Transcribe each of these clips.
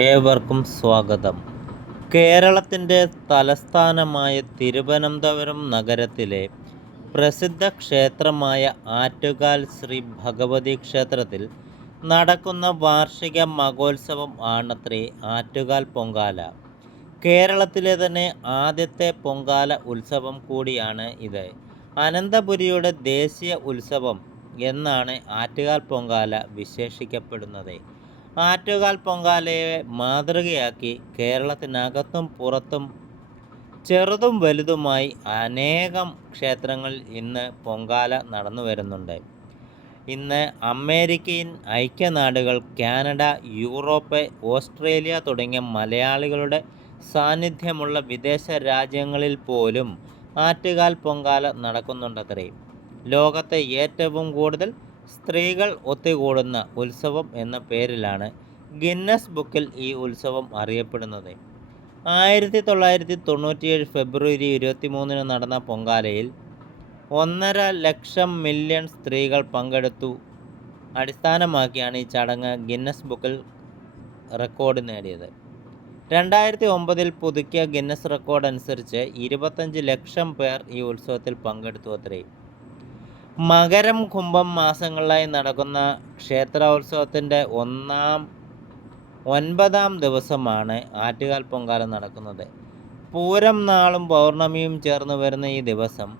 ഏവർക്കും സ്വാഗതം. കേരളത്തിന്റെ തലസ്ഥാനമായ തിരുവനന്തപുരം നഗരത്തിലെ പ്രസിദ്ധ ക്ഷേത്രമായ ആറ്റുകാൽ ശ്രീ ഭഗവതി ക്ഷേത്രത്തിൽ നടക്കുന്ന വാർഷിക മഹോത്സവം ആണത്രേ ആറ്റുകാൽ പൊങ്കാല. കേരളത്തിലെ തന്നെ ആദ്യത്തെ പൊങ്കാല ഉത്സവം കൂടിയാണ് ഇത്. അനന്തപുരിയുടെ ദേശീയ ഉത്സവം എന്നാണ് ആറ്റുകാൽ പൊങ്കാല വിശേഷിക്കപ്പെടുന്നത്. ആറ്റുകാൽ പൊങ്കാലയെ മാതൃകയാക്കി കേരളത്തിനകത്തും പുറത്തും ചെറുതും വലുതുമായി അനേകം ക്ഷേത്രങ്ങളിൽ ഇന്ന് പൊങ്കാല നടന്നു വരുന്നുണ്ട്. ഇന്ന് അമേരിക്കൻ ഐക്യനാടുകൾ കാനഡ യൂറോപ്പ് ഓസ്ട്രേലിയ തുടങ്ങിയ മലയാളികളുടെ സാന്നിധ്യമുള്ള വിദേശ രാജ്യങ്ങളിൽ പോലും ആറ്റുകാൽ പൊങ്കാല നടക്കുന്നുണ്ടത്രേ. ലോകത്തെ ഏറ്റവും കൂടുതൽ സ്ത്രീകൾ ഒത്തുകൂടുന്ന ഉത്സവം എന്ന പേരിലാണ് ഗിന്നസ് ബുക്കിൽ ഈ ഉത്സവം അറിയപ്പെടുന്നത്. ആയിരത്തി തൊള്ളായിരത്തി തൊണ്ണൂറ്റിയേഴ് ഫെബ്രുവരി ഇരുപത്തി മൂന്നിന് നടന്ന പൊങ്കാലയിൽ ഒന്നര ലക്ഷം മില്യൺ സ്ത്രീകൾ പങ്കെടുത്തു. അടിസ്ഥാനമാക്കിയാണ് ഈ ചടങ്ങ് ഗിന്നസ് ബുക്കിൽ റെക്കോർഡ് നേടിയത്. രണ്ടായിരത്തി ഒമ്പതിൽ പുതുക്കിയ ഗിന്നസ് റെക്കോർഡ് അനുസരിച്ച് ഇരുപത്തഞ്ച് ലക്ഷം പേർ ഈ ഉത്സവത്തിൽ പങ്കെടുത്തു അത്രയും മകരം കുംഭം മാസങ്ങളിലായി നടക്കുന്ന ക്ഷേത്രോത്സവത്തിന്റെ ഒന്നാം ഒൻപതാം ദിവസമാണ് ആറ്റുകാൽ പൊങ്കാല നടക്കുന്നത്. പൂരം നാളും പൗർണമിയും ചേർന്ന് വരുന്ന ഈ ദിവസം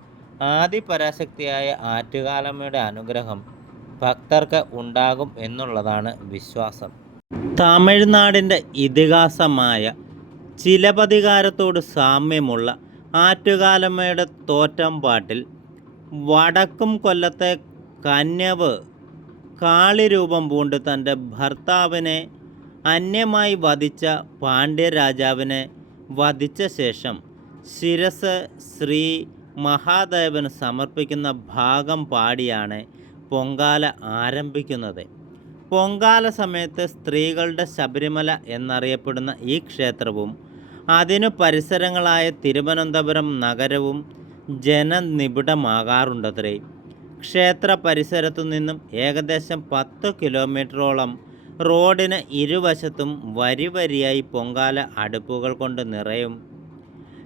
ആദിപരാശക്തിയായ ആറ്റുകാലമ്മയുടെ അനുഗ്രഹം ഭക്തർക്ക് ഉണ്ടാകും എന്നുള്ളതാണ് വിശ്വാസം. തമിഴ്നാടിന്റെ ഇതിഹാസമായ ചിലപതികാരത്തോട് സാമ്യമുള്ള ആറ്റുകാലമ്മയുടെ തോറ്റം പാട്ടിൽ വടക്കും കൊല്ലത്തെ കന്യവ് കാളിരൂപം പൂണ്ട് തന്റെ ഭർത്താവിനെ അന്യമായി വധിച്ച പാണ്ഡ്യരാജാവിനെ വധിച്ച ശേഷം ശിരസ് ശ്രീ മഹാദേവന് സമർപ്പിക്കുന്ന ഭാഗം പാടിയാണ് പൊങ്കാല ആരംഭിക്കുന്നത്. പൊങ്കാല സമയത്ത് സ്ത്രീകളുടെ ശബരിമല എന്നറിയപ്പെടുന്ന ഈ ക്ഷേത്രവും അതിനു പരിസരങ്ങളായ തിരുവനന്തപുരം നഗരവും ജനനിബിഡമാകാറുണ്ടത്രേ. ക്ഷേത്ര പരിസരത്തു നിന്നും ഏകദേശം പത്ത് കിലോമീറ്ററോളം റോഡിന് ഇരുവശത്തും വരി വരിയായി പൊങ്കാല അടുപ്പുകൾ കൊണ്ട് നിറയും.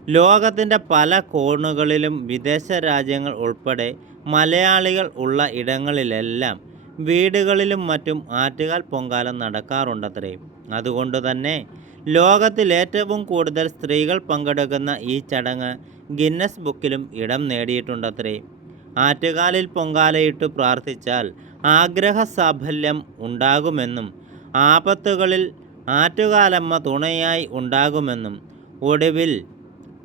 ലോകത്തിന്റെ പല കോണുകളിലും വിദേശ രാജ്യങ്ങൾ ഉൾപ്പെടെ മലയാളികൾ ഉള്ള ഇടങ്ങളിലെല്ലാം വീടുകളിലും മറ്റും ആറ്റുകാൽ പൊങ്കാല നടക്കാറുണ്ടത്രേ. അതുകൊണ്ട് തന്നെ ലോകത്തിൽ ഏറ്റവും കൂടുതൽ സ്ത്രീകൾ പങ്കെടുക്കുന്ന ഈ ചടങ്ങ് ഗിന്നസ് ബുക്കിലും ഇടം നേടിയിട്ടുണ്ടത്രേ. ആറ്റുകാലിൽ പൊങ്കാലയിട്ട് പ്രാർത്ഥിച്ചാൽ ആഗ്രഹ സാഫല്യം ഉണ്ടാകുമെന്നും ആപത്തുകളിൽ ആറ്റുകാലമ്മ തുണയായി ഉണ്ടാകുമെന്നും ഒടുവിൽ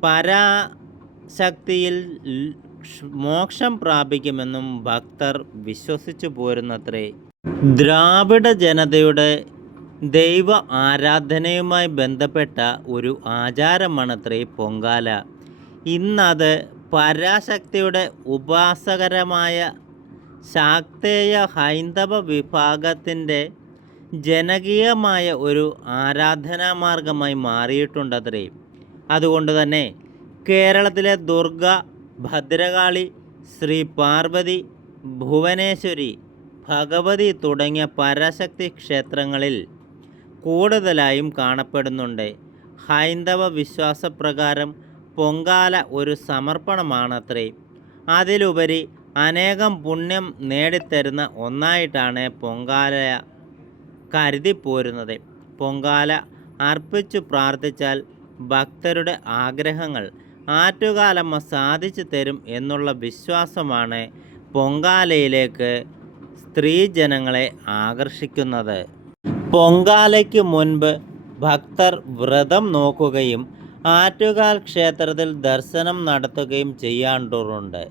പരാശക്തിയിൽ മോക്ഷം പ്രാപിക്കുമെന്നും ഭക്തർ വിശ്വസിച്ചു പോരുന്നത്രേ. ദ്രാവിഡ ജനതയുടെ ദൈവ ആരാധനയുമായി ബന്ധപ്പെട്ട ഒരു ആചാരമാണത്രേ പൊങ്കാല. ഇന്നത് പരാശക്തിയുടെ ഉപാസകരമായ ശാക്തേയ ഹൈന്ദവ വിഭാഗത്തിന്റെ ജനകീയമായ ഒരു ആരാധനാ മാർഗമായി മാറിയിട്ടുണ്ടത്രേ. അതുകൊണ്ട് തന്നെ കേരളത്തിലെ ദുർഗ ഭദ്രകാളി ശ്രീ പാർവതി ഭുവനേശ്വരി ഭഗവതി തുടങ്ങിയ പരാശക്തി ക്ഷേത്രങ്ങളിൽ കൂടുതലായും കാണപ്പെടുന്നുണ്ട്. ഹൈന്ദവ വിശ്വാസപ്രകാരം പൊങ്കാല ഒരു സമർപ്പണമാണത്രേ. അതിലുപരി അനേകം പുണ്യം നേടിത്തരുന്ന ഒന്നായിട്ടാണ് പൊങ്കാല കരുതിപ്പോരുന്നത് പൊങ്കാല അർപ്പിച്ചു പ്രാർത്ഥിച്ചാൽ ഭക്തരുടെ ആഗ്രഹങ്ങൾ ആറ്റുകാലമ്മ സാധിച്ചു തരും എന്നുള്ള വിശ്വാസമാണ് പൊങ്കാലയിലേക്ക് സ്ത്രീജനങ്ങളെ ആകർഷിക്കുന്നത്. പൊങ്കാലയ്ക്ക് മുൻപ് ഭക്തർ വ്രതം നോക്കുകയും ആറ്റുകാൽ ക്ഷേത്രത്തിൽ ദർശനം നടത്തുകയും ചെയ്യാറുണ്ട്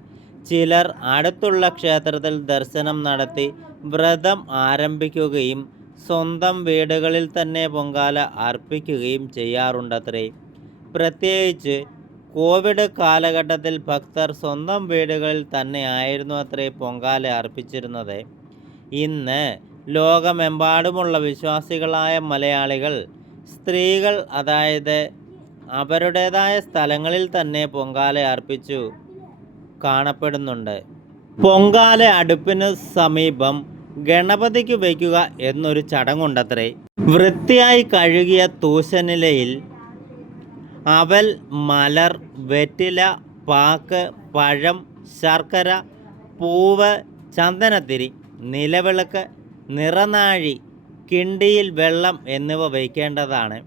ചിലർ അടുത്തുള്ള ക്ഷേത്രത്തിൽ ദർശനം നടത്തി വ്രതം ആരംഭിക്കുകയും സ്വന്തം വീടുകളിൽ തന്നെ പൊങ്കാല അർപ്പിക്കുകയും ചെയ്യാറുണ്ടത്രേ. പ്രത്യേകിച്ച് കോവിഡ് കാലഘട്ടത്തിൽ ഭക്തർ സ്വന്തം വീടുകളിൽ തന്നെ ആയിരുന്നു അത്രേ പൊങ്കാല അർപ്പിച്ചിരുന്നത്. ഇന്ന് ലോകമെമ്പാടുമുള്ള വിശ്വാസികളായ മലയാളികൾ സ്ത്രീകൾ അതായത് അവരുടേതായ സ്ഥലങ്ങളിൽ തന്നെ പൊങ്കാല അർപ്പിച്ചു കാണപ്പെടുന്നുണ്ട്. പൊങ്കാല അടുപ്പിന് സമീപം ഗണപതിക്ക് വയ്ക്കുക എന്നൊരു ചടങ്ങുണ്ടത്രേ. വൃത്തിയായി കഴുകിയ തൂശനിലയിൽ അവൽ മലർ വെറ്റില പാക്ക് പഴം ശർക്കര പൂവ് ചന്ദനത്തിരി നിലവിളക്ക് നിറനാഴി കിണ്ടിയിൽ വെള്ളം എന്നിവ വയ്ക്കേണ്ടതാണ്.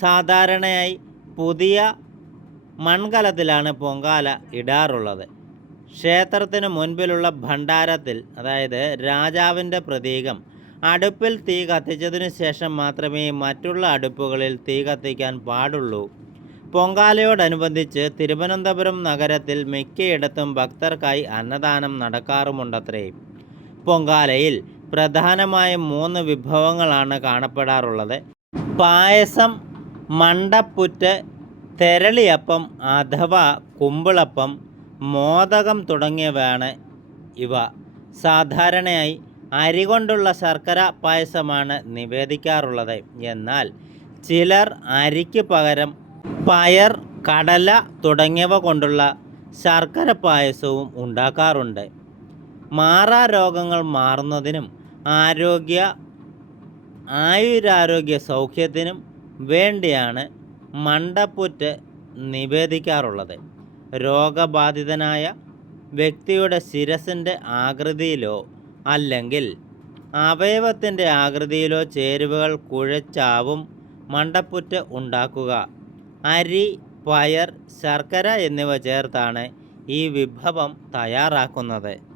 സാധാരണയായി പുതിയ മൺകലത്തിലാണ് പൊങ്കാല ഇടാറുള്ളത്. ക്ഷേത്രത്തിന് മുൻപിലുള്ള ഭണ്ഡാരത്തിൽ അതായത് രാജാവിന്റെ പ്രതീകം അടുപ്പിൽ തീ കത്തിച്ചതിന് ശേഷം മാത്രമേ മറ്റുള്ള അടുപ്പുകളിൽ തീ കത്തിക്കാൻ പാടുള്ളൂ. പൊങ്കാലയോടനുബന്ധിച്ച് തിരുവനന്തപുരം നഗരത്തിൽ മിക്കയിടത്തും ഭക്തർക്കായി അന്നദാനം നടക്കാറുമുണ്ടത്രേ. പൊങ്കാലയിൽ പ്രധാനമായും മൂന്ന് വിഭവങ്ങളാണ് കാണപ്പെടാറുള്ളത്. പായസം മണ്ടപ്പുറ്റ് തെരളിയപ്പം അഥവാ കുമ്പിളപ്പം മോദകം തുടങ്ങിയവയാണ് ഇവ. സാധാരണയായി അരി കൊണ്ടുള്ള ശർക്കര പായസമാണ് നിവേദിക്കാറുള്ളത്. എന്നാൽ ചിലർ അരിക്ക് പകരം പയർ കടല തുടങ്ങിയവ കൊണ്ടുള്ള ശർക്കര പായസവും ഉണ്ടാക്കാറുണ്ട്. മാറാ രോഗങ്ങൾ മാറുന്നതിനും ആരോഗ്യ ആയുരാരോഗ്യ സൗഖ്യത്തിനും വേണ്ടിയാണ് മണ്ടപ്പുറ്റ് നിവേദിക്കാറുള്ളത്. രോഗബാധിതനായ വ്യക്തിയുടെ ശിരസിന്റെ ആകൃതിയിലോ അല്ലെങ്കിൽ അവയവത്തിന്റെ ആകൃതിയിലോ ചേരുവകൾ കുഴച്ചാവും മണ്ടപ്പുറ്റ് ഉണ്ടാക്കുക. അരി പയർ ശർക്കര എന്നിവ ചേർത്താണ് ഈ വിഭവം തയ്യാറാക്കുന്നത്.